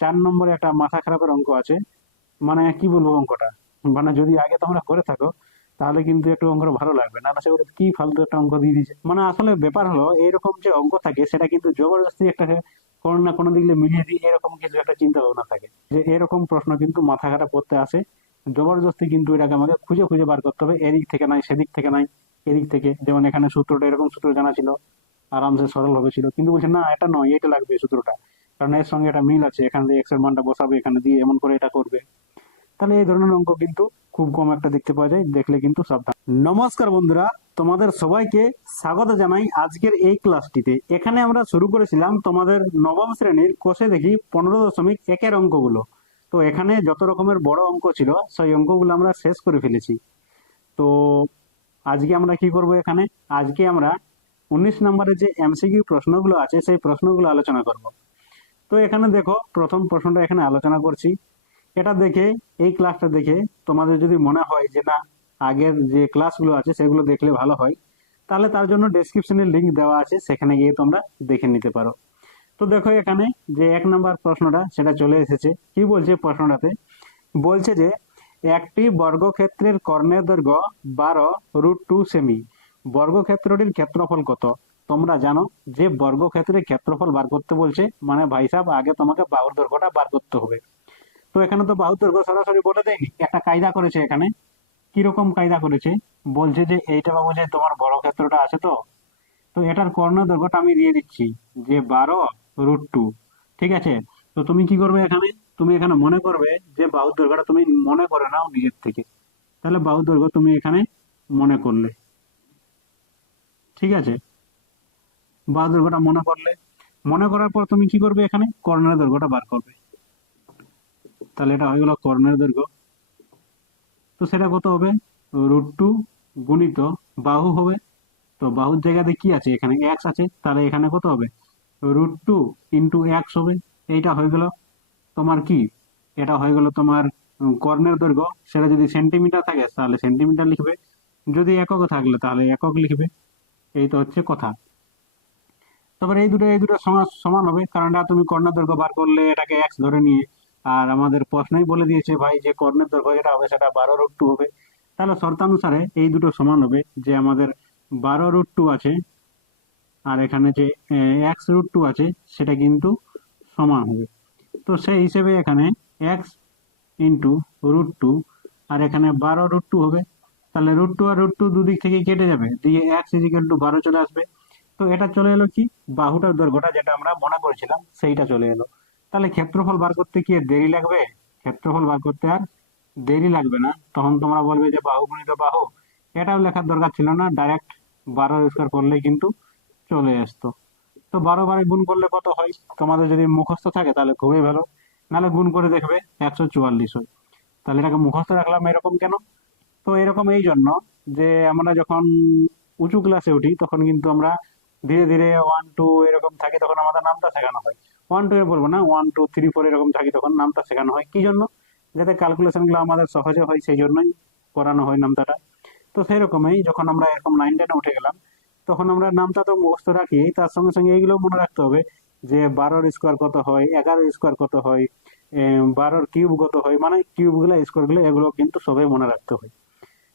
চার নম্বরে একটা মাথা খারাপের অঙ্ক আছে। মানে কি বলব অঙ্কটা? মানে যদি আগে তোমরা করে থাকো, তাহলে কিন্তু একটু অঙ্কটা ভালো লাগবে। না সেগুলো কি ফালতু একটা অঙ্ক দিয়ে দিয়েছে? মানে আসলে ব্যাপার হলো, এরকম যে অঙ্ক থাকে, সেটা কিন্তু জবরদস্তি একটা কোনো না কোনো দিকে মিলিয়ে দিই এরকম কিছু একটা চিন্তা ভাবনা থাকে। যে এরকম প্রশ্ন কিন্তু মাথা খারাপ করতে আসে। জবরদস্তি কিন্তু এটাকে আমাকে খুঁজে খুঁজে বার করতে হবে, এদিক থেকে নাই, সেদিক থেকে নাই, এদিক থেকে। যেমন এখানে সূত্রটা এরকম সূত্র জানা ছিল, আরামসে সরল হবে ছিল। কিন্তু বলছে, না, এটা নয়, এটা লাগবে সূত্রটা। কারণ এর সঙ্গে একটা মিল আছে, এখানে দিয়ে এক্সের মানটা বসাবে, এখানে দিয়ে এমন করে এটা করবে। তাহলে এই ধরনের অঙ্ক কিন্তু খুব কম একটা দেখতে পাওয়া যায়, দেখলে কিন্তু সাবধান। নমস্কার বন্ধুরা, তোমাদের সবাইকে স্বাগত জানাই আজকের এই ক্লাসটিতে। এখানে আমরা শুরু করেছিলাম তোমাদের নবম শ্রেণির কোষে দেখি পনেরো দশমিক একের অঙ্কগুলো। তো এখানে যত রকমের বড় অঙ্ক ছিল, সেই অঙ্কগুলো আমরা শেষ করে ফেলেছি। তো আজকে আমরা কি করব এখানে? আজকে আমরা উনিশ নম্বরের যে এমসিকিউ প্রশ্নগুলো আছে, সেই প্রশ্নগুলো আলোচনা করব। তো এখানে দেখো, প্রথম প্রশ্নটা এখানে আলোচনা করছি। এটা দেখে, এই ক্লাসটা দেখে তোমাদের যদি মনে হয় যে না, আগের যে ক্লাসগুলো আছে সেগুলো দেখলে ভালো হয়, তাহলে তার জন্য ডেসক্রিপশনে লিঙ্ক দেওয়া আছে, সেখানে গিয়ে তোমরা দেখে নিতে পারো। তো দেখো এখানে যে এক নম্বর প্রশ্নটা, সেটা চলে এসেছে। কি বলছে প্রশ্নটাতে? বলছে যে, একটি বর্গক্ষেত্রের কর্ণের দৈর্ঘ্য বারো রুট টু সেমি বর্গক্ষেত্রটির ক্ষেত্রফল কত? তোমরা জানো যে বর্গক্ষেত্রের ক্ষেত্রফল বার করতে বলছে মানে ভাই সাহেব আগে তোমাকে বাহুর দৈর্ঘ্যটা বার করতে হবে। তো এখানে তো বাহুর দৈর্ঘ্য সরাসরি বলে দেয়নি, একটা কায়দা করেছে এখানে। কীরকম কায়দা করেছে? বলছে যে এইটা বাবু যে তোমার বড় ক্ষেত্রটা আছে তো তো এটার কর্ণ দৈর্ঘ্যটা আমি দিয়ে দিচ্ছি, যে বারো রুট টু ঠিক আছে? তো তুমি কি করবে এখানে? তুমি এখানে মনে করবে যে বাহুর দৈর্ঘ্যটা তুমি মনে করে নাও নিজের থেকে। তাহলে বাহুর দৈর্ঘ্য তুমি এখানে মনে করলে। ঠিক আছে? বাহুর দৈর্ঘ্যটা মনে করলে। মনে করার পর তুমি কি করবে এখানে? কর্ণের দৈর্ঘ্যটা বার করবে। তাহলে এটা হয়ে গেল কর্ণের দৈর্ঘ্য। তো সেটা কত হবে? রুট টু গুণিত বাহু হবে। তো বাহুর জায়গাতে কি আছে? এখানে এক্স আছে। তাহলে এখানে কত হবে? রুট টু ইন্টু এক্স হবে। এইটা হয়ে গেল তোমার কি? এটা হয়ে গেল তোমার কর্ণের দৈর্ঘ্য। সেটা যদি সেন্টিমিটার থাকে, তাহলে সেন্টিমিটার লিখবে। যদি একক থাকলে, তাহলে একক লিখবে। এই তো হচ্ছে কথা। তারপরে এই দুটো এই দুটো সমান সমান হবে। কারণ তুমি কর্ণের দৈর্ঘ্য বার করলে এটাকে এক্স ধরে নিয়ে। আর আমাদের প্রশ্নই বলে দিয়েছে ভাই যে কর্ণের দৈর্ঘ্য যেটা হবে সেটা বারো রুট টু হবে। তাহলে শর্তানুসারে এই দুটো সমান হবে যে আমাদের বারো রুট টু আছে। আর এখানে যে এক্স রুট টু আছে, সেটা কিন্তু সমান হবে। তো সেই হিসেবে এখানে এক্স ইন্টু রুট টু আর এখানে বারো রুট টু হবে। তাহলে রুট টু আর রুট টু দুদিক থেকে কেটে যাবে। দিয়ে এক্স ইজিক্যাল টু বারো চলে আসবে। তো এটা চলে এলো কি? বাহুটার দৈর্ঘ্যটা যেটা আমরা মনে করেছিলাম, সেইটা চলে এলো। তাহলে ক্ষেত্রফল বার করতে কি দেরি লাগবে? ক্ষেত্রফল বার করতে আর দেরি লাগবে না। তখন তোমরা বলবে যে বাহু গুণিত বাহু। এটাও লেখার দরকার ছিল না ডাইরেক্ট বারো স্কোয়ার করলেই কিন্তু চলে আসতো। তো বারো বারে গুণ করলে কত হয়? তোমাদের যদি মুখস্থ থাকে তাহলে খুবই ভালো। নাহলে গুণ করে দেখবে একশো চুয়াল্লিশ হয়। তাহলে এটাকে মুখস্থ রাখলাম এরকম কেন? তো এরকম এই জন্য যে আমরা যখন উঁচু ক্লাসে উঠি, তখন কিন্তু আমরা ধীরে ধীরে ওয়ান টু এরকম থাকে তখন আমাদের নামটা শেখানো হয়। ওয়ান টু এর বলব না ওয়ান টু থ্রি ফোর এরকম থাকে তখন নামটা শেখানো হয়। কি জন্য? যাতে ক্যালকুলেশনগুলো আমাদের সহজে হয়, সেই জন্যই করানো হয় নামটাটা। তো সেই রকমই যখন আমরা এরকম নাইন টেনে উঠে গেলাম, তখন আমরা নামটা তো মুখস্থ রাখি, তার সঙ্গে সঙ্গে এইগুলো মনে রাখতে হবে যে বারোর স্কোয়ার কত হয়, এগারোর স্কোয়ার কত হয় বারোর কিউব কত হয় মানে কিউব স্কোয়ারগুলো এগুলো কিন্তু সবাই মনে রাখতে হয়।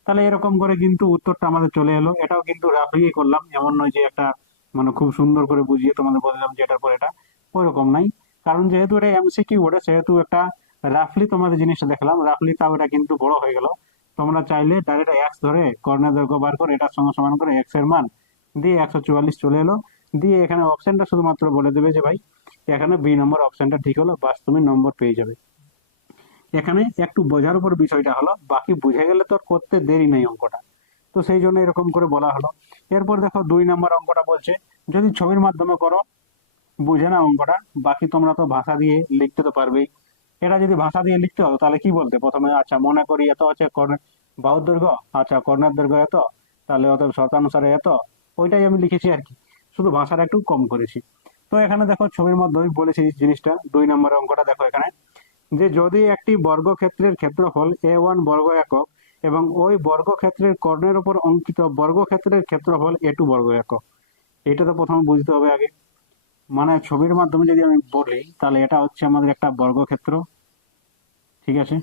তাহলে এরকম করে কিন্তু উত্তরটা আমাদের চলে এলো। এটাও কিন্তু রাফলি করলাম। এমন নয় যে একটা মানে খুব সুন্দর করে বুঝিয়ে তোমাদের বললাম যে এটার পর এটা ওইরকম নাই। কারণ যেহেতু এটা এমসিকিউ ওটা সেহেতু একটা রাফলি তোমাদের জিনিসটা দেখলাম। রাফলি তাও এটা কিন্তু বড় হয়ে গেল। তোমরা চাইলে ডাইরেক্ট এক্স ধরে কর্ণের দৈর্ঘ্য বার করে এটার সঙ্গে সমান করে এক্সের মান দিয়ে একশো চুয়াল্লিশ চলে এলো। দিয়ে এখানে অপশনটা শুধুমাত্র বলে দেবে যে ভাই, এখানে বি নম্বর অপশনটা ঠিক হলো, বাস তুমি নম্বর পেয়ে যাবে। এখানে একটু বোঝার উপর বিষয়টা হলো, বাকি বুঝে গেলে তো করতে দেরি নেই অঙ্কটা। তো সেই জন্য এরকম করে বলা হলো। এরপর দেখো দুই নম্বর অঙ্কটা বলছে, যদি ছবির মাধ্যমে করো, বুঝে না অঙ্কটা, বাকি তোমরা তো ভাষা দিয়ে লিখতে তো পারবেই। এটা যদি ভাষা দিয়ে লিখতে হতো তাহলে কি বলতে? প্রথমে আচ্ছা মনে করি এত হচ্ছে বাহুর দৈর্ঘ্য আচ্ছা কর্ণের দৈর্ঘ্য এত, তাহলে অত শতানুসারে এত, ওইটাই আমি লিখেছি আর কি। শুধু ভাষাটা একটু কম করেছি। তো এখানে দেখো ছবির মাধ্যমে বলেছি জিনিসটা, দুই নম্বর অঙ্কটা দেখো এখানে। যে যদি একটি বর্গক্ষেত্রের ক্ষেত্রফল এ ওয়ান বর্গ একক এবং ওই বর্গক্ষেত্রের কর্ণের উপর অঙ্কিত বর্গক্ষেত্রের ক্ষেত্রফল এ টু বর্গ একক। এটা তো প্রথমে বুঝতে হবে আগে। মানে ছবির মাধ্যমে যদি আমি বলি, তাহলে এটা হচ্ছে আমাদের একটা বর্গক্ষেত্র। ঠিক আছে?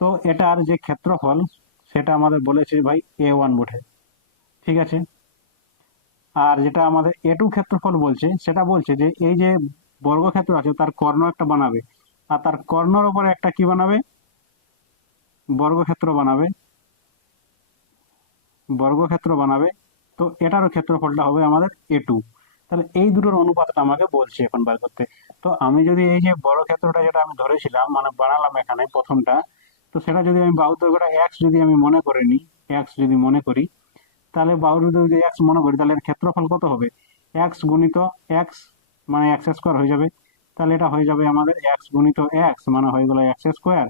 তো এটার যে ক্ষেত্রফল, সেটা আমাদের বলেছে ভাই এ ওয়ান বটে। ঠিক আছে? আর যেটা আমাদের এ টু ক্ষেত্রফল বলছে, সেটা বলছে যে এই যে বর্গক্ষেত্র আছে, তার কর্ণ একটা বানাবে। আর তার কর্ণর উপরে একটা কি বানাবে? বর্গক্ষেত্র বানাবে। বর্গক্ষেত্র বানাবে। তো এটারও ক্ষেত্রফলটা হবে আমাদের এ টু তাহলে এই দুটোর অনুপাতটা আমাকে বলছে এখন বার করতে। তো আমি যদি এই যে বড় ক্ষেত্রটা যেটা আমি ধরেছিলাম মানে বানালাম এখানে প্রথমটা, তো সেটা যদি আমি বাহুর দৈর্ঘ্যটা এক্স যদি আমি মনে করে নিই এক্স যদি মনে করি, তাহলে বাহুর যদি এক্স মনে করি, তাহলে এর ক্ষেত্রফল কত হবে? এক্স গুণিত এক্স মানে এক্স স্কোয়ার হয়ে যাবে। তাহলে এটা হয়ে যাবে আমাদের এক্স গুণিত এক্স মানে হয়ে গেল এক্স স্কোয়ার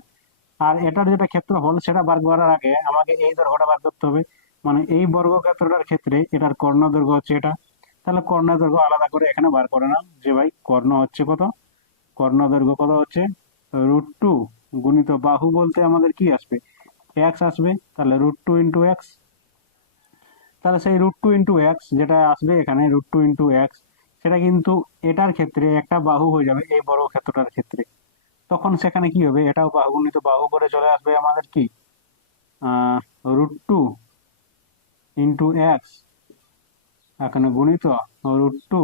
আর এটার যেটা ক্ষেত্রফল সেটা বার করার আগে আমাকে এই দৈর্ঘ্যটা বার করতে হবে। মানে এই বর্গক্ষেত্রটার ক্ষেত্রে এটার কর্ণ দৈর্ঘ্য হচ্ছে এটা। তাহলে কর্ণ দৈর্ঘ্য আলাদা করে এখানে বার করে নাও যে ভাই কর্ণ হচ্ছে কত? কর্ণ দৈর্ঘ্য কত হচ্ছে? রুট টু গুণিত বাহু বলতে আমাদের কি আসবে? এক্স আসবে, তাহলে রুট টু ইন্টু এক্স তাহলে সেই রুট টু ইন্টু এক্স যেটা আসবে এখানে, রুট টু ইন্টু এক্স সেটা কিন্তু এটার ক্ষেত্রে একটা বাহু হয়ে যাবে এই বড় ক্ষেত্রটার ক্ষেত্রে। তখন সেখানে কি হবে? এটাও বাহু গুণিত বাহু করে চলে আসবে আমাদের কি? রুট টু ইন্টু এক্স এখানে গুণিত রুট টু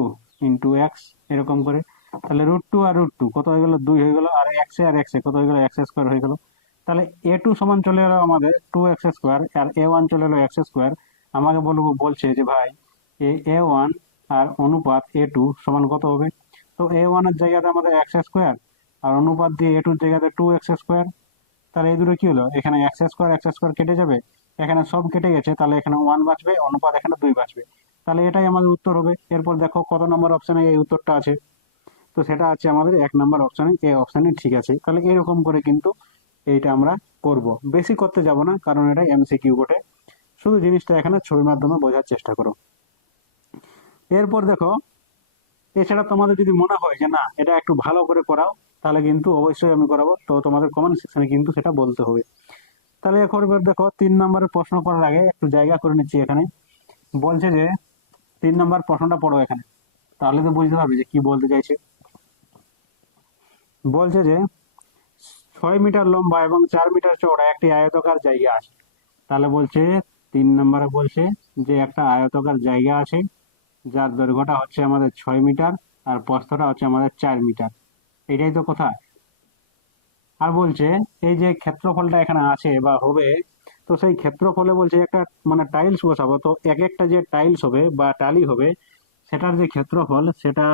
ইন্টু এক্স এরকম করে। তাহলে রুট টু আর রুট টু কত হয়ে গেল? দুই হয়ে গেল। আর এক্সে আর এক্সে কত হয়ে গেল? এক্স স্কোয়ার হয়ে গেল। তাহলে এ টু সমান চলে এলো আমাদের টু এক্স স্কোয়ার আর এ ওয়ান চলে এলো এক্স স্কোয়ার আমাকে বলব, বলছে যে ভাই, এ এ ওয়ান আর অনুপাত এ টু সমান কত হবে? তো এ ওয়ানের জায়গাতে আমাদের এক্স স্কোয়ার আর অনুপাত দিয়ে এ জায়গাতে টু এক্স স্কোয়ার তাহলে এই দুটো কি হলো? এখানে এক্স স্কোয়ার এক্স স্কোয়ার কেটে যাবে, এখানে সব কেটে গেছে, তাহলে এখানে ওয়ান বাঁচবে, অনুপাত এখানে দুই বাঁচবে। তাহলে এটাই আমাদের উত্তর হবে। এরপর দেখো কত নম্বর অপশানে এই উত্তরটা আছে। তো সেটা আছে আমাদের এক নম্বর অপশানে এই অপশানে ঠিক আছে। তাহলে এরকম করে কিন্তু এইটা আমরা করব। বেশি করতে যাব না, কারণ এটা এমসিকিউ বটে শুধু জিনিসটা এখানে ছবির মাধ্যমে বোঝার চেষ্টা করো। এরপর দেখো, এছাড়া তোমাদের যদি মনে হয় যে না, এটা একটু ভালো করে করাও তাহলে কিন্তু অবশ্যই আমি করাবো। তো তোমাদের কমেন্ট সেকশনে কিন্তু সেটা বলতে হবে। তাহলে এখন এবার দেখো, তিন নম্বরের প্রশ্ন করার আগে একটু জায়গা করে নিচ্ছি এখানে। বলছে যে, তিন নম্বর প্রশ্নটা পড়ো এখানে। তাহলে তো বুঝতে পারবে যে কি বলতে চাইছে। বলছে যে, ছয় মিটার লম্বা এবং চার মিটার চওড়া একটি আয়তকার জায়গা আছে। তাহলে বলছে, তিন নম্বরে বলছে যে, একটা আয়তকার জায়গা আছে, যার দৈর্ঘ্যটা হচ্ছে আমাদের ছয় মিটার আর প্রস্থটা হচ্ছে আমাদের চার মিটার। এটাই তো কথা। আর বলছে, এই যে ক্ষেত্রফলটা এখানে আছে বা হবে, তো সেই ক্ষেত্রফলে বলছে একটা মানে টাইলস বসাবো, তো এক একটা যে টাইলস হবে বা টালি হবে, সেটার যে ক্ষেত্রফল, সেটা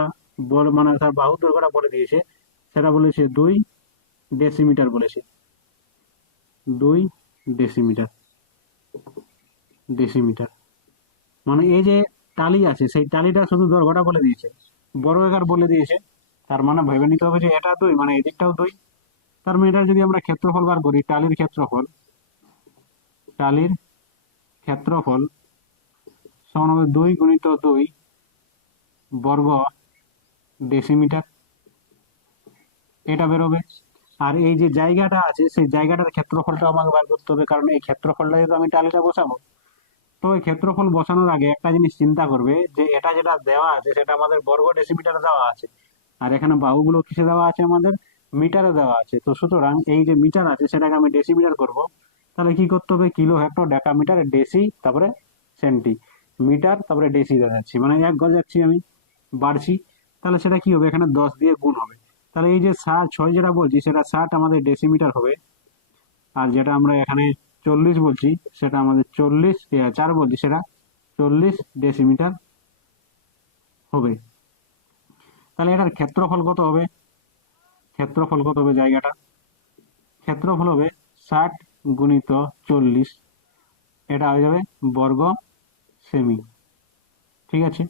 বল মানে তার বাহু দৈর্ঘ্যটা বলে দিয়েছে, সেটা বলেছে দুই ডেসিমিটার বলেছে। দুই ডেসিমিটার ডেসিমিটার মানে এই যে টালি আছে, সেই টালিটা শুধু দৈর্ঘ্যটা বলে দিয়েছে, বড় এগার বলে দিয়েছে তার মানে ভেবে নিতে হবে যে এটা দুই মানে এদিকটাও দুই। তার মানে এটা যদি আমরা ক্ষেত্রফল বার করি, টালির ক্ষেত্রফল টালির ক্ষেত্রফল সমান হবে দুই গুণিত দুই বর্গ ডেসিমিটার এটা বেরোবে। আর এই যে জায়গাটা আছে, সেই জায়গাটার ক্ষেত্রফলটা আমাকে বার করতে হবে, কারণ এই ক্ষেত্রফলটা তো আমি টালিটা বসাবো, তো এই ক্ষেত্রফল বসানোর আগে একটা জিনিস চিন্তা করবে যে এটা যেটা দেওয়া আছে, সেটা আমাদের বর্গ ডেসিমিটারে দেওয়া আছে আর এখানে বাহুগুলো কিসে দেওয়া আছে আমাদের? মিটারে দেওয়া আছে। তো সুতরাং এই যে মিটার আছে, সেটাকে আমি ডেসিমিটার করব। তাহলে কি করতে হবে? Kilo hecto deca metre deci তারপরে সেন্টি মিটার, তারপরে ডেসি যাচ্ছি। মানে এক গজ যাচ্ছি আমি, বাড়ছি। তাহলে সেটা কি হবে? এখানে দশ দিয়ে গুণ হবে। তাহলে এই যে ষাট ছয় যেটা বলছি, সেটা ষাট আমাদের ডেসিমিটার হবে। আর যেটা আমরা এখানে চল্লিশ বলছি, সেটা আমাদের চল্লিশ চার বলছি, সেটা চল্লিশ ডেসিমিটার হবে। তাহলে এটার ক্ষেত্রফল কত হবে? ক্ষেত্রফল কত হবে জায়গাটা? ক্ষেত্রফল হবে ষাট গুণিত চল্লিশ। এটা হয়ে যাবে বর্গ সেমি। ঠিক আছে?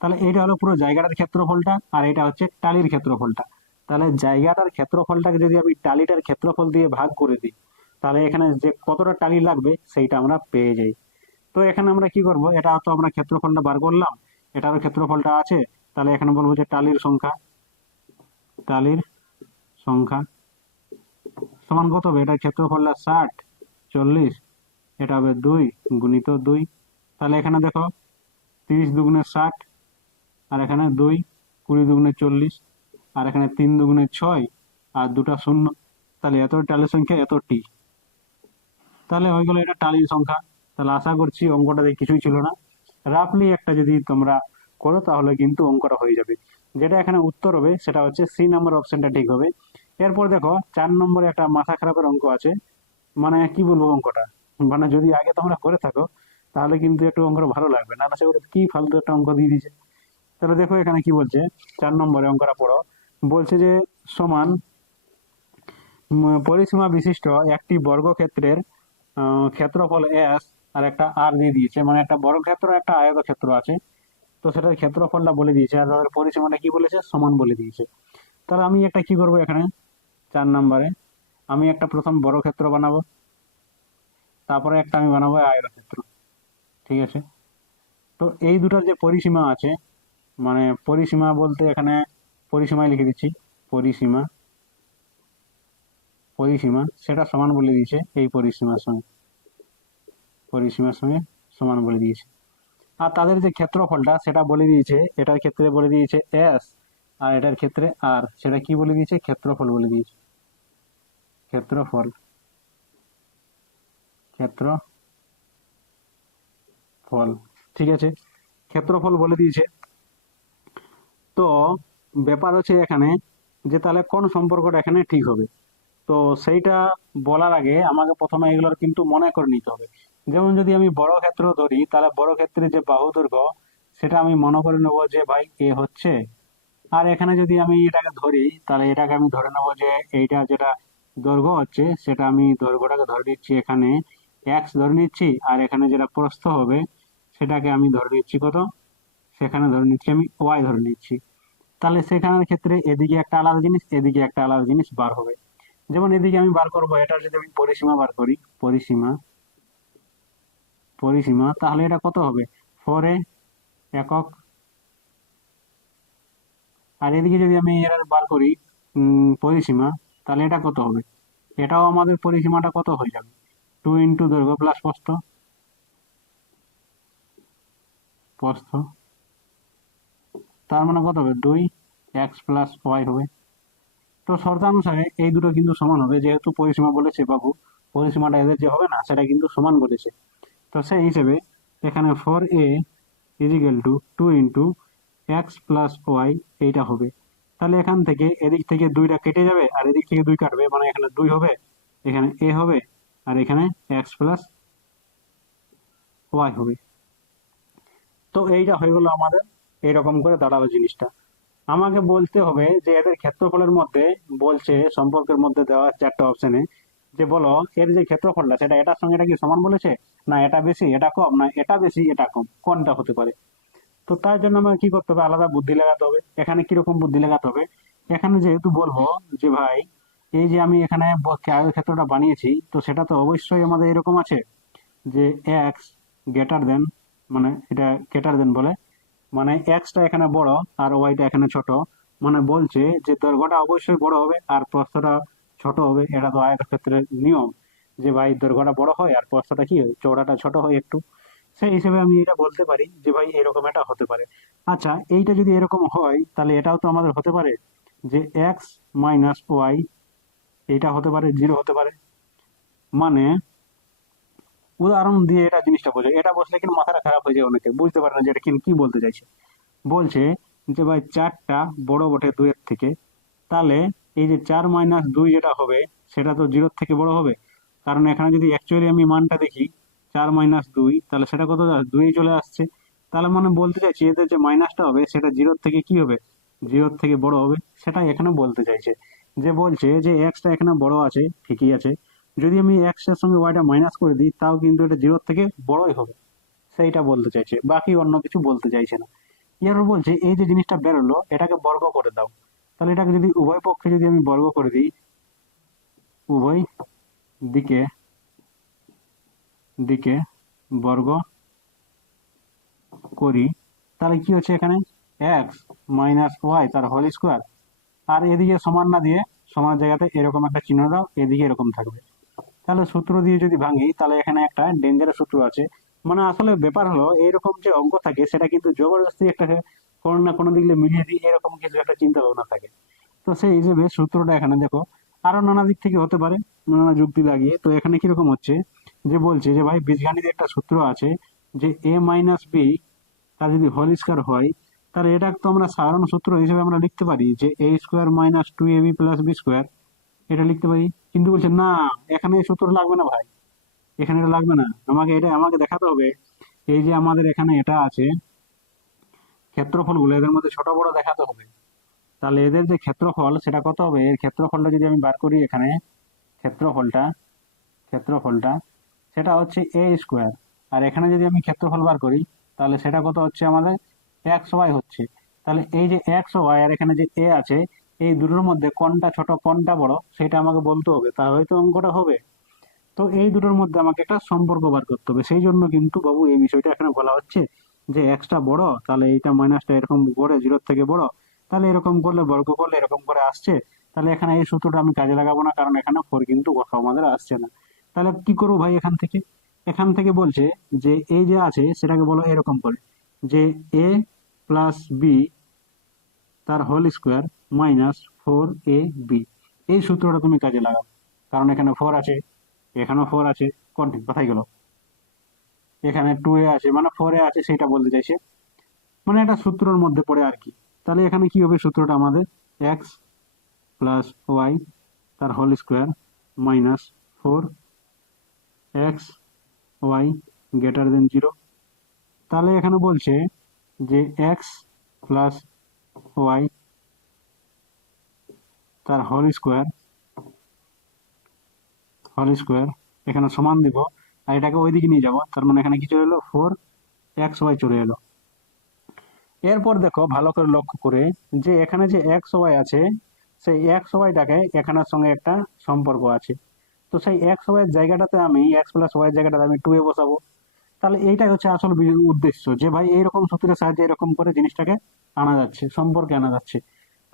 তাহলে এইটা হলো পুরো জায়গাটার ক্ষেত্রফলটা আর এটা হচ্ছে টালির ক্ষেত্রফলটা। তাহলে জায়গাটার ক্ষেত্রফলটাকে যদি আমি টালিটার ক্ষেত্রফল দিয়ে ভাগ করে দিই, তাহলে এখানে যে কতটা টালি লাগবে সেইটা আমরা পেয়ে যাই। তো এখানে আমরা কি করব? এটা তো আমরা ক্ষেত্রফলটা বার করলাম। এটারও ক্ষেত্রফলটা আছে। তাহলে এখানে বলব যে টালির সংখ্যা টালির সংখ্যা সমান কত হবে? এটার ক্ষেত্রফলটা ষাট? চল্লিশ। এটা হবে দুই গুণিত দুই। তাহলে এখানে দেখো তিরিশ দুগুণে ষাট, আর এখানে দুই কুড়ি দুগুণে চল্লিশ, আর এখানে তিন দুগুণে ছয়, আর দুটা শূন্য। তাহলে এত টালির সংখ্যা, এত টি। তাহলে হয়ে গেল এটা টালির সংখ্যা। তাহলে আশা করছি অঙ্কটাতে কিছুই ছিল না। রাফলি একটা যদি তোমরা করো, তাহলে কিন্তু অঙ্কটা হয়ে যাবে। যেটা এখানে উত্তর হবে, সেটা হচ্ছে সি নাম্বার অপশনটা ঠিক হবে। এরপর দেখো, চার নম্বরে একটা মাথা খারাপের অঙ্ক আছে। মানে কি বলব অঙ্কটা? মানে যদি আগে তোমরা করে থাকো, তাহলে কিন্তু একটু অঙ্কটা ভালো লাগবে। না সে কি ফালতু একটা অঙ্ক দিয়ে দিয়েছে? তাহলে দেখো এখানে কি বলছে, চার নম্বরে অঙ্কটা পড়ো। বলছে যে, সমান পরিসীমা বিশিষ্ট একটি বর্গক্ষেত্রের ক্ষেত্রফল এস আর একটা আর দিয়ে দিয়েছে। মানে একটা বর্গক্ষেত্র, একটা আয়তক্ষেত্র আছে। তো সেটার ক্ষেত্রফলটা বলে দিয়েছে আর তাদের পরিসীমাটা কি বলেছে? সমান বলে দিয়েছে। তাহলে আমি একটা কি করব এখানে? চার নম্বরে। আমি একটা প্রথম বড় ক্ষেত্র বানাবো, তারপরে একটা আমি বানাবো আয়তক্ষেত্র। ঠিক আছে? তো এই দুটার যে পরিসীমা আছে মানে পরিসীমা বলতে এখানে পরিসীমায় লিখে দিচ্ছি, পরিসীমা পরিসীমা, সেটা সমান বলে দিয়েছে এই পরিসীমার সঙ্গে। পরিসীমার সঙ্গে সমান বলে দিয়েছে। আর তাদের যে ক্ষেত্রফলটা সেটা বলে দিয়েছে, এটার ক্ষেত্রে বলে দিয়েছে এস আর এটার ক্ষেত্রে আর সেটা কি বলে দিয়েছে? ক্ষেত্রফল বলে দিয়েছে। ক্ষেত্রফল। ক্ষেত্র ফল ঠিক আছে? ক্ষেত্রফল বলে দিয়েছে। তো ব্যাপার হচ্ছে এখানে যে তাহলে কোন সম্পর্কটা এখানে ঠিক হবে? তো সেইটা বলার আগে আমাকে প্রথমে এগুলোর কিন্তু মনে করে নিতে হবে। যেমন যদি আমি বড় ক্ষেত্র ধরি, তাহলে বড় ক্ষেত্রে যে বাহু দৈর্ঘ্য সেটা আমি মনে করে নেব যে, ভাই, এ হচ্ছে। আর এখানে যদি আমি এটাকে ধরি, তাহলে এটাকে আমি ধরে নেব যে, এইটা যেটা দৈর্ঘ্য হচ্ছে, সেটা আমি দৈর্ঘ্যটাকে ধরে নিচ্ছি এখানে এক্স ধরে নিচ্ছি, আর এখানে যেটা প্রস্থ হবে, সেটাকে আমি ধরে নিচ্ছি কত? সেখানে ধরে নিচ্ছি আমি ওয়াই ধরে নিচ্ছি। তাহলে সেখানের ক্ষেত্রে এদিকে একটা আলাদা জিনিস, এদিকে একটা আলাদা জিনিস বার হবে। যেমন এদিকে আমি বার করব, এটার যদি আমি পরিসীমা বার করি, পরিসীমা পরিসীমা, তাহলে এটা কত হবে? ফোর একক। আর এদিকে যদি আমি এর বার করি পরিসীমা, তাহলে এটা কত হবে? এটাও আমাদের পরিসীমাটা কত হয়ে যাবে? টু ইন্টু দৈর্ঘ্য প্লাস প্রস্থ প্রস্থ তার মানে কত হবে? দুই এক্স প্লাস ওয়াই হবে। তো শর্তানুসারে এই দুটো কিন্তু সমান হবে। যেহেতু পরিসীমা বলেছে বাবু, পরিসীমাটা এদের যে হবে না, সেটা কিন্তু সমান বলেছে। তো সেই হিসেবে এখানে four a equal to two into x plus y এইটা হবে। তাহলে এখান থেকে এদিক থেকে দুইটা কেটে যাবে আর এদিক থেকে দুই কাটবে মানে এখানে দুই হবে, এখানে এ হবে আর এখানে এক্স প্লাস ওয়াই হবে। তো এইটা হয়ে গেল আমাদের এইরকম করে দাঁড়াল জিনিসটা। আমাকে বলতে হবে যে এদের ক্ষেত্রফলের মধ্যে বলছে সম্পর্কের মধ্যে দেওয়া চারটা অপশনে যে বলো এর যে ক্ষেত্রফলটা, সেটা এটার সঙ্গে এটা কি সমান বলেছে? না, এটা বেশি, এটা কম, না, এটা বেশি, এটা কম, কোনটা হতে পারে? তো তার জন্য আমাকে কি করতে হবে? আলাদা বুদ্ধি লাগাতে হবে। এখানে কীরকম বুদ্ধি লাগাতে হবে? এখানে যেহেতু বলব যে ভাই, এই যে আমি এখানে ব- ক্ষেত্রটা বানিয়েছি, তো সেটা তো অবশ্যই আমাদের এরকম আছে যে এক্স গ্রেটার দেন মানে এটা গ্রেটার দেন বলে মানে এক্সটা এখানে বড় আর ওয়াইটা এখানে ছোট মানে বলছে যে দৈর্ঘ্যটা অবশ্যই বড় হবে আর প্রস্থটা ছোট হবে এটা তো আয়ের ক্ষেত্রে নিয়ম যে ভাই দৈর্ঘ্যটা বড় হয় আর প্রস্থটা কি হয়, চওড়াটা ছোট হয় একটু। সেই হিসেবে আমি এটা বলতে পারি যে ভাই এরকম এটা হতে পারে। আচ্ছা এইটা যদি এরকম হয়, তাহলে এটাও তো আমাদের হতে পারে যে এক্স মাইনাস ওয়াই এইটা হতে পারে জিরো হতে পারে। মানে উদাহরণ দিয়ে এটা জিনিসটা বোঝায় এটা বসলে কিন্তু মাথাটা খারাপ হয়ে যায় অনেকে, বুঝতে পারে না যে এটা কিন্তু কি বলতে চাইছে। বলছে যে ভাই চারটা বড় বটে দুয়ের থেকে, তাহলে এই যে চার মাইনাস দুই যেটা হবে, সেটা তো জিরোর থেকে বড় হবে। কারণ এখানে যদি অ্যাকচুয়ালি আমি মানটা দেখি, চার মাইনাস দুই, তাহলে সেটা কত? দুই চলে আসছে। তাহলে মানে বলতে চাইছি, এদের যে মাইনাসটা হবে, সেটা জিরোর থেকে কি হবে? জিরোর থেকে বড় হবে, সেটাই এখানে বলতে চাইছে। যে বলছে যে এক্সটা এখানে বড় আছে, ঠিকই আছে। যদি আমি এক্সের সঙ্গে ওয়াইটা মাইনাস করে দিই, তাও কিন্তু এটা জিরোর থেকে বড়ই হবে। সেইটা বলতে চাইছে। বাকি অন্য কিছু বলতে চাইছে না। এরপর বলছে, এই যে জিনিসটা বেরোলো, এটাকে বর্গ করে দাও। তাহলে এটাকে যদি উভয় পক্ষে যদি আমি বর্গ করে দিই, উভয় দিকে দিকে বর্গ করি, তাহলে কি হচ্ছে এখানে? এক্স মাইনাস ওয়াই তার হোল স্কোয়ার আর এদিকে সমান না দিয়ে সমান জায়গাতে এরকম একটা চিহ্ন দাও, এদিকে এরকম থাকবে। তাহলে সূত্র দিয়ে যদি ভাঙি, তাহলে এখানে একটা ডেঞ্জারাস সূত্র আছে। মানে আসলে ব্যাপার হলো এইরকম যে অঙ্ক থাকে, সেটা কিন্তু জবরদস্তি একটা কোনো না কোনো দিক মিলিয়ে দিই এরকম কিছু একটা চিন্তা ভাবনা থাকে। তো সেই হিসেবে সূত্রটা এখানে দেখো, আরও নানা দিক থেকে হতে পারে, নানা যুক্তি লাগিয়ে। তো এখানে কীরকম হচ্ছে যে বলছে যে, ভাই বীজগাণিতে একটা সূত্র আছে যে এ মাইনাস বি তার যদি হোল স্কোয়ার হয়, তাহলে এটা তো আমরা সাধারণ সূত্র হিসেবে আমরা লিখতে পারি যে a square minus two a b plus b square এটা লিখতে পারি। কিন্তু বলছে, না, এখানে এই সূত্র লাগবে না ভাই। এখানে এটা লাগবে না। আমাকে এটা, আমাকে দেখাতে হবে। এই যে আমাদের এখানে এটা আছে ক্ষেত্রফলগুলো এদের মধ্যে ছোট বড় দেখাতে হবে। তাহলে এদের যে ক্ষেত্রফল, সেটা কত হবে? এর ক্ষেত্রফলটা যদি আমি বার করি এখানে, ক্ষেত্রফলটা ক্ষেত্রফলটা, সেটা হচ্ছে এ স্কোয়ার আর এখানে যদি আমি ক্ষেত্রফল বার করি, তাহলে সেটা কত হচ্ছে আমাদের? এক্স ওয়াই হচ্ছে। তাহলে এই যে এক্স ওয়াই আর এখানে যে এ আছে, এই দুটোর মধ্যে কোনটা ছোট, কোনটা বড়, সেটা আমাকে বলতে হবে। তো অঙ্কটা হবে। তো এই দুটোর মধ্যে আমাকে একটা সম্পর্ক বার করতে হবে। সেই জন্য কিন্তু বাবু এই বিষয়টা এখানে বলা হচ্ছে যে এক্সটা বড়, তাহলে এইটা মাইনাসটা এরকম করে জিরোর থেকে বড়, তাহলে এরকম করলে, বর্গ করলে এরকম করে আসছে, তাহলে এখানে এই সূত্রটা আমি কাজে লাগাবো না, কারণ এখানে ফোর কিন্তু কোথাও আমাদের আসছে না। তাহলে কি করব ভাই এখান থেকে? এখান থেকে বলছে যে এই যে আছে, সেটাকে বলো এরকম করে, যে এ প্লাস বি তার whole square minus four a b এই সূত্রটা তুমি কাজে লাগাও, কারণ এখানে ফোর আছে, এখানেও ফোর আছে কোনটি কোথায় গেল। এখানে টু এ আছে মানে ফোর এ আছে সেটা বলতে চাইছে। মানে একটা সূত্রের মধ্যে পড়ে আর কি। তাহলে এখানে কি হবে সূত্রটা আমাদের? এক্স প্লাস ওয়াই তার whole square minus four x y greater than zero তাহলে এখানে বলছে যে এক্স প্লাস ওয়াই তার হোল স্কোয়ার হোল স্কোয়ার এখানে সমান দিব আর এটাকে ওই ওইদিকে নিয়ে যাব। তার মানে এখানে কি চলে এলো? ফোর এক্স ওয়াই চলে এলো। এরপর দেখো ভালো করে লক্ষ্য করে যে এখানে যে এক্স ওয়াই আছে, সেই এক্স ওয়াইটাকে এখানের সঙ্গে একটা সম্পর্ক আছে। তো সেই এক্স ওয়াইয়ের জায়গাটাতে আমি এক্স প্লাস ওয়াই জায়গাটাতে আমি টু এ বসাবো। তাহলে এইটাই হচ্ছে আসল উদ্দেশ্য যে ভাই এইরকম সূত্রের সাহায্যে এরকম করে জিনিসটাকে আনা যাচ্ছে, সম্পর্কে আনা যাচ্ছে।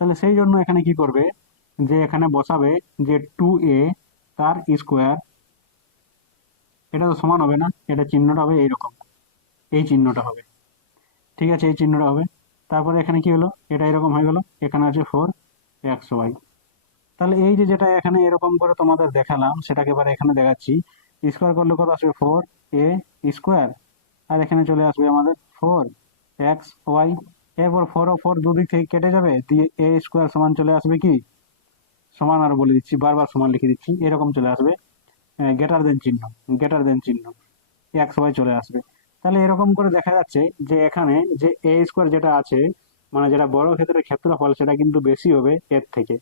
তাহলে সেই জন্য এখানে কি করবে? যে এখানে বসাবে যে টু এ তার স্কোয়ার এটা তো সমান হবে না, এটা চিহ্নটা হবে এইরকম। এই চিহ্নটা হবে। ঠিক আছে, এই চিহ্নটা হবে। তারপরে এখানে কি হলো? এটা এরকম হয়ে গেল। এখানে আছে ফোর এক্স ওয়াই তাহলে এই যে যেটা এখানে এরকম করে তোমাদের দেখালাম, সেটাকে এবার এখানে দেখাচ্ছি। স্কোয়ার করলে কত আসবে? ফোর এ স্কোয়ার আর এখানে চলে আসবে আমাদের ফোর এক্স ওয়াই এরপর ফোর ও ফোর দুদিক থেকে কেটে যাবে, দিয়ে এ স্কোয়ার সমান চলে আসবে কি? সমান আর বলে দিচ্ছি, বারবার সমান লিখে দিচ্ছি, এরকম চলে আসবে। গেটার দেন চিহ্ন গেটার দেন চিহ্ন এক্স ওয়াই চলে আসবে। তাহলে এরকম করে দেখা যাচ্ছে যে এখানে যে এ স্কোয়ার যেটা আছে মানে যেটা বড় ক্ষেত্রের ক্ষেত্রফল, সেটা কিন্তু বেশি হবে এর থেকে।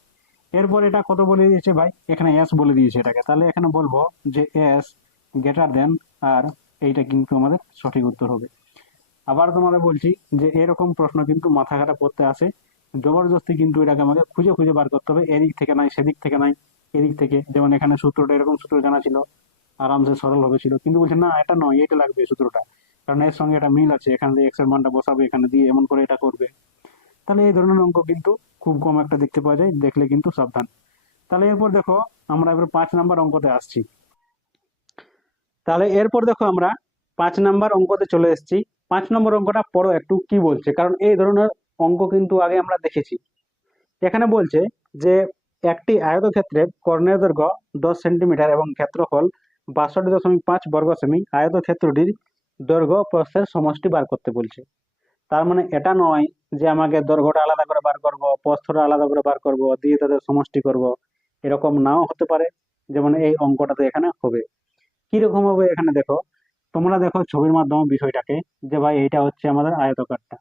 এরপর এটা কত বলে দিয়েছে ভাই? এখানে এস বলে দিয়েছে এটাকে। তাহলে এখানে বলব যে এস গ্রেটার দেন আর এইটা কিন্তু আমাদের সঠিক উত্তর হবে। আবার তোমাদের বলছি যে এরকম প্রশ্ন কিন্তু মাথা ঘাটা পড়তে আসে। জবরদস্তি কিন্তু এটাকে আমাকে খুঁজে খুঁজে বার করতে হবে, এদিক থেকে নাই, সেদিক থেকে নাই। এদিক থেকে। যেমন এখানে সূত্রটা এরকম সূত্র জানা ছিল, আরামসে সরল হবে ছিল। কিন্তু বলছে, না, এটা নয়, এটা লাগবে সূত্রটা। কারণ এর সঙ্গে এটা মিল আছে, এখানে এক্সের মানটা বসাবে, এখানে দিয়ে এমন করে এটা করবে। তাহলে এই ধরনের অঙ্ক কিন্তু খুব কম একটা দেখতে পাওয়া যায়, দেখলে কিন্তু সাবধান। তাহলে এরপর দেখো, আমরা এবার পাঁচ নাম্বার অঙ্কতে আসছি। তাহলে এরপর দেখো আমরা পাঁচ নাম্বার অঙ্কতে চলে এসেছি। পাঁচ নম্বর অঙ্কটা পড়ো একটু কি বলছে, কারণ এই ধরনের অঙ্ক কিন্তু আগে আমরা দেখেছি। এখানে বলছে যে একটি আয়তক্ষেত্রের কর্ণের দৈর্ঘ্য দশ সেন্টিমিটার এবং ক্ষেত্রফল বাষট্টি দশমিক পাঁচ বর্গ সেমি। আয়তক্ষেত্রটির দৈর্ঘ্য প্রস্থের সমষ্টি বার করতে বলছে। তার মানে এটা নয় যে আমাকে দৈর্ঘ্যটা আলাদা করে বার করব, প্রস্থটা আলাদা করে বার করব দিয়ে তাদের সমষ্টি করব। এরকম নাও হতে পারে। যেমন এই অঙ্কটাতে এখানে হবে। কীরকম হবে এখানে দেখো? তোমরা দেখো ছবির মাধ্যমে বিষয়টাকে যে ভাই এইটা হচ্ছে আমাদের আয়তকারটা।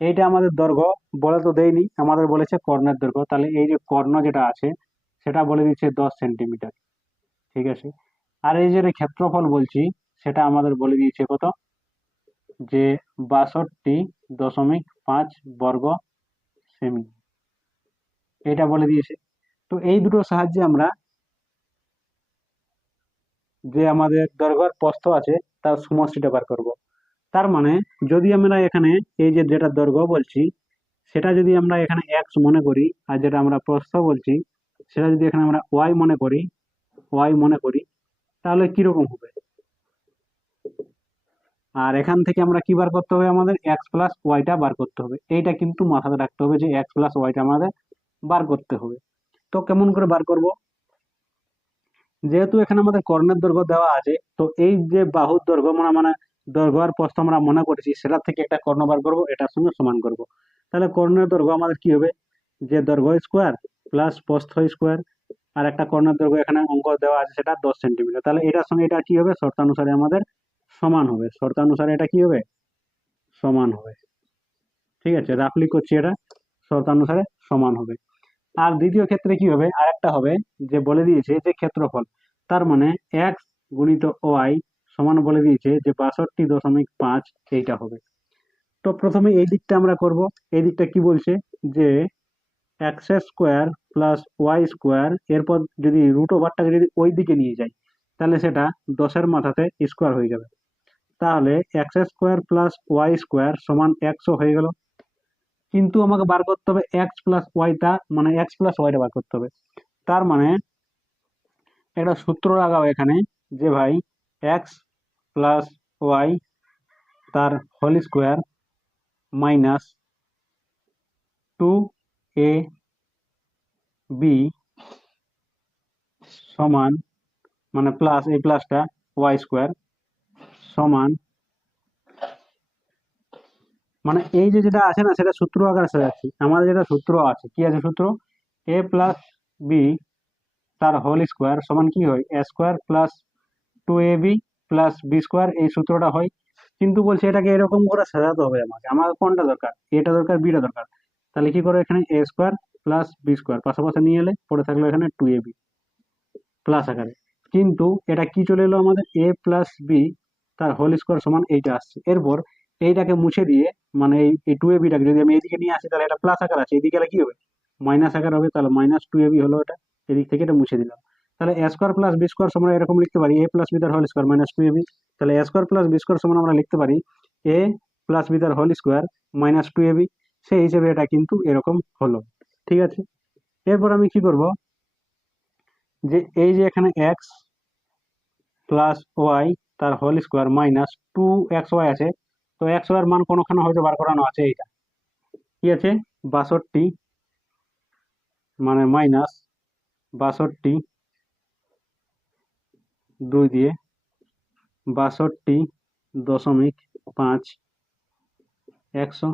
এইটা আমাদের দৈর্ঘ্য, বলে তো দেয়নি আমাদের বলেছে কর্ণের দৈর্ঘ্য। তাহলে এই যে কর্ণ যেটা আছে, সেটা বলে দিচ্ছে দশ সেন্টিমিটার। ঠিক আছে? আর এই যে ক্ষেত্রফল বলছি, সেটা আমাদের বলে দিয়েছে কত? যে বাষট্টি দশমিক পাঁচ বর্গ সেমি। এটা বলে দিয়েছে। তো এই দুটোর সাহায্যে আমরা যে আমাদের দৈর্ঘ্যের প্রস্থ আছে, তার সমষ্টিটা বার করব। তার মানে যদি আমরা এখানে এই যে যেটা দৈর্ঘ্য বলছি, সেটা যদি আমরা এখানে এক্স মনে করি আর যেটা আমরা প্রস্থ বলছি, সেটা যদি এখানে আমরা ওয়াই মনে করি ওয়াই মনে করি, তাহলে কীরকম হবে? আর এখান থেকে আমরা কি বার করতে হবে আমাদের? এক্স প্লাস ওয়াইটা বার করতে হবে। এইটা কিন্তু মাথাতে রাখতে হবে যে এক্স প্লাস ওয়াইটা আমাদের বার করতে হবে। তো কেমন করে বার করব? যেহেতু এখানে আমাদের কর্ণের দৈর্ঘ্য দেওয়া আছে, তো এই যে বাহুর দৈর্ঘ্য মানে মানে দৈর্ঘ্য আর প্রস্থ আমরা মনে করেছি, সেটা থেকে একটা কর্ণ বার করব, এটার সঙ্গে সমান করব। তাহলে কর্ণের দৈর্ঘ্য আমাদের কি হবে? যে দৈর্ঘ্য স্কোয়ার প্লাস প্রস্থ স্কোয়ার আর একটা কর্ণের দৈর্ঘ্য এখানে অঙ্ক দেওয়া আছে, সেটা দশ সেন্টিমিটার তাহলে এটার সঙ্গে এটা কি হবে? শর্তানুসারে আমাদের সমান হবে। শর্তানুসারে এটা কি হবে? সমান হবে। ঠিক আছে রাফলি করছি এটা। শর্তানুসারে সমান হবে। আর দ্বিতীয় ক্ষেত্রে কি হবে? আর একটা হবে, যে বলে দিয়েছে যে ক্ষেত্রফল, তার মানে এক্স গুণিত ওয়াই সমান বলে দিয়েছে যে বাষট্টি দশমিক পাঁচ এইটা হবে। তো প্রথমে এই দিকটা আমরা করব। এই দিকটা কি বলছে? যে x square plus y square, এরপর যদি রুট ওভারটাকে যদি ওই দিকে নিয়ে যাই, তাহলে সেটা দশের মাথাতে স্কোয়ার হয়ে যাবে। তাহলে x square plus y square সমান একশো হয়ে গেল। কিন্তু আমাকে বার করতে হবে এক্স প্লাস ওয়াইটা মানে এক্স প্লাস ওয়াইটা বার করতে হবে। তার মানে একটা সূত্র লাগাও এখানে যে ভাই এক্স প্লাস ওয়াই তার whole square minus two a b সমান মানে প্লাস, এই প্লাসটা ওয়াই স্কোয়ার সমান মানে এই যে যেটা আছে না, সেটা সূত্র আকারে সাজাচ্ছি আমাদের যেটা সূত্র আছে, কি আছে সূত্র? এ প্লাস বি তার হোল স্কোয়ার সমান কি হয়? A square plus two a b plus b square এই সূত্রটা হয়। কিন্তু বলছে এটাকে এরকম করে সাজাতে হবে আমাকে। আমার কোনটা দরকার? এটা দরকার বিটা দরকার। তাহলে কি করে এখানে? A square plus b square পাশাপাশি নিয়ে এলে পড়ে থাকল এখানে টু এ বি প্লাস আকারে। কিন্তু এটা কি চলে এলো আমাদের? এ প্লাস বি তার হোল স্কোয়ার সমান এইটা আসছে। এরপর এইটাকে মুছে দিয়ে মানে এই এই টু এ বিটাকে যদি আমি এইদিকে নিয়ে আসি, তাহলে এটা প্লাস আকার আছে। এদিকে কি হবে? মাইনাস আকার হবে। তাহলে মাইনাস টু এ বি হলো এটা। এদিক থেকে এটা মুছে দিলাম। তাহলে a square plus b square সমান এরকম লিখতে পারি এ প্লাস বি তার whole square minus two a b তাহলে a square plus b square সমান আমরা লিখতে পারি এ প্লাস বি তার whole square minus two a b সেই হিসেবে এটা কিন্তু এরকম হলো, ঠিক আছে? এরপর আমি কি করব? যে এই যে এখানে এক্স প্লাস ওয়াই তার whole square minus two x y আছে, তো এক্স ওয়াই এর মান কোনোখানে হয়তো বার করানো আছে এইটা, কি আছে? বাষট্টি মানে মাইনাস বাষট্টি দুই দিয়ে বাষট্টি দশমিক পাঁচ একশো।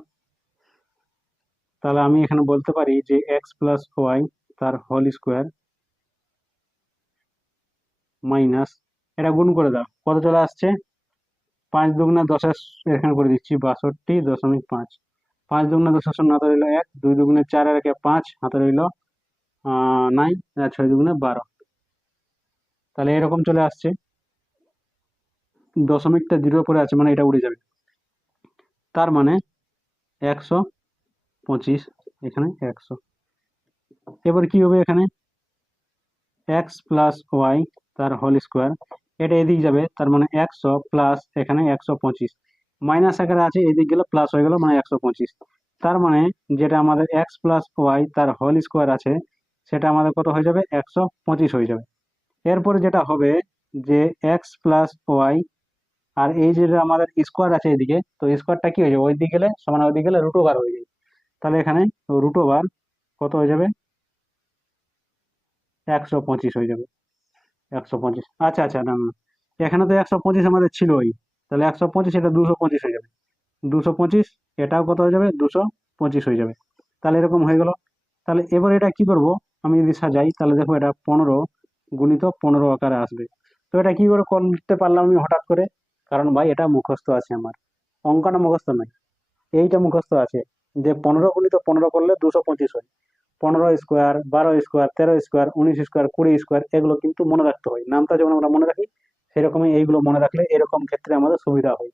তাহলে আমি এখানে বলতে পারি যে এক্স প্লাস ওয়াই তার হোল স্কোয়ার মাইনাস, এটা গুণ করে দাও। কত চলে আসছে? পাঁচ দুগুণে দশের এখানে করে দিচ্ছি বাষট্টি দশমিক পাঁচ। পাঁচ দুগুণে দশের শূন্য হাতে রইল এক, দুই দুগুণে চার একে পাঁচ, হাতে রইল আর ছয় দুগুণে বারো। তাহলে এরকম চলে আসছে। দশমিকটা জিরো পরে আছে মানে এটা উড়ে যাবে। তার মানে একশো পঁচিশ, এখানে একশো। এবার কি হবে এখানে? এক্স প্লাস ওয়াই তার হোল স্কোয়ার এটা এদিক যাবে, তার মানে একশো প্লাস এখানে একশো পঁচিশ। মাইনাস আকারে আছে, এদিক গেলে প্লাস হয়ে গেল মানে একশো পঁচিশ। তার মানে যেটা আমাদের এক্স প্লাস ওয়াই তার হোল স্কোয়ার আছে, সেটা আমাদের কত হয়ে যাবে? একশো পঁচিশ হয়ে যাবে। এরপরে যেটা হবে যে এক্স প্লাস ওয়াই আর এই যে আমাদের স্কোয়ার আছে এদিকে, তো স্কোয়ারটা কি হয়ে যাবে? ওই দিকে গেলে সমান ওই দিকে গেলে রুট ওভার হয়ে যাবে। তাহলে এখানে রুট ওভার কত হয়ে যাবে? একশো পঁচিশ হয়ে যাবে। একশো পঁচিশ। আচ্ছা আচ্ছা না না। এখানে তো একশো পঁচিশ আমাদের ছিলই। তাহলে একশো পঁচিশ এটা দুশো পঁচিশ হয়ে যাবে। দুশো পঁচিশ, এটাও কত হয়ে যাবে? দুশো পঁচিশ হয়ে যাবে। তাহলে এরকম হয়ে গেল। তাহলে এবার এটা কি করব? আমি যদি সাজাই, তাহলে দেখো এটা পনেরো গুণিত পনেরো আকারে আসবে। তো এটা কি করে করতে পারলাম আমি হঠাৎ করে? কারণ ভাই, এটা মুখস্থ আছে আমার। অঙ্কটা মুখস্থ নয়। এইটা মুখস্থ আছে যে পনেরো গুণিত পনেরো করলে দুশো পঁচিশ হয়। পনেরো স্কোয়ার, বারো স্কোয়ার, তেরো স্কোয়ার, উনিশ স্কোয়ার, কুড়ি স্কোয়ার, এগুলো কিন্তু মনে রাখতে হয়। নামটা যেমন আমরা মনে রাখি, সেরকমই এইগুলো মনে রাখলে এরকম ক্ষেত্রে আমাদের সুবিধা হয়।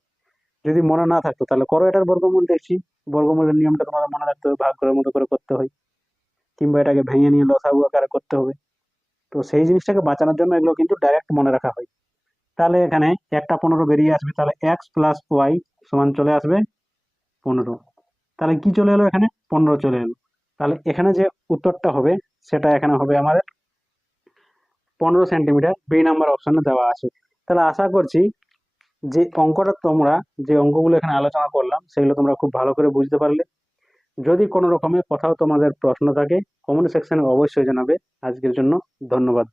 যদি মনে না থাকতো, তাহলে করো এটার বর্গমূল দেখছি। বর্গমূলের নিয়মটা তোমাদের মনে রাখতে হবে, ভাগ করার মতো করে করতে হয়। কিংবা এটাকে ভেঙে নিয়ে লসাগু আকারে করতে হবে। তো সেই জিনিসটাকে বাঁচানোর জন্য এগুলো কিন্তু ডাইরেক্ট মনে রাখা হয়। তাহলে এখানে একটা পনেরো বেরিয়ে আসবে, তাহলে এক্স প্লাস ওয়াই সমান চলে আসবে পনেরো। তাহলে কি চলে এলো এখানে? পনেরো চলে এলো। তাহলে এখানে যে উত্তরটা হবে, সেটা এখানে হবে আমাদের পনেরো সেন্টিমিটার বি নাম্বার অপশানে দেওয়া আছে। তাহলে আশা করছি যে অঙ্কটা তোমরা, যে অঙ্কগুলো এখানে আলোচনা করলাম, সেগুলো তোমরা খুব ভালো করে বুঝতে পারলে। যদি কোনো রকমের কোথাও তোমাদের প্রশ্ন থাকে কমেন্ট সেকশনে অবশ্যই জানাবে। আজকের জন্য ধন্যবাদ।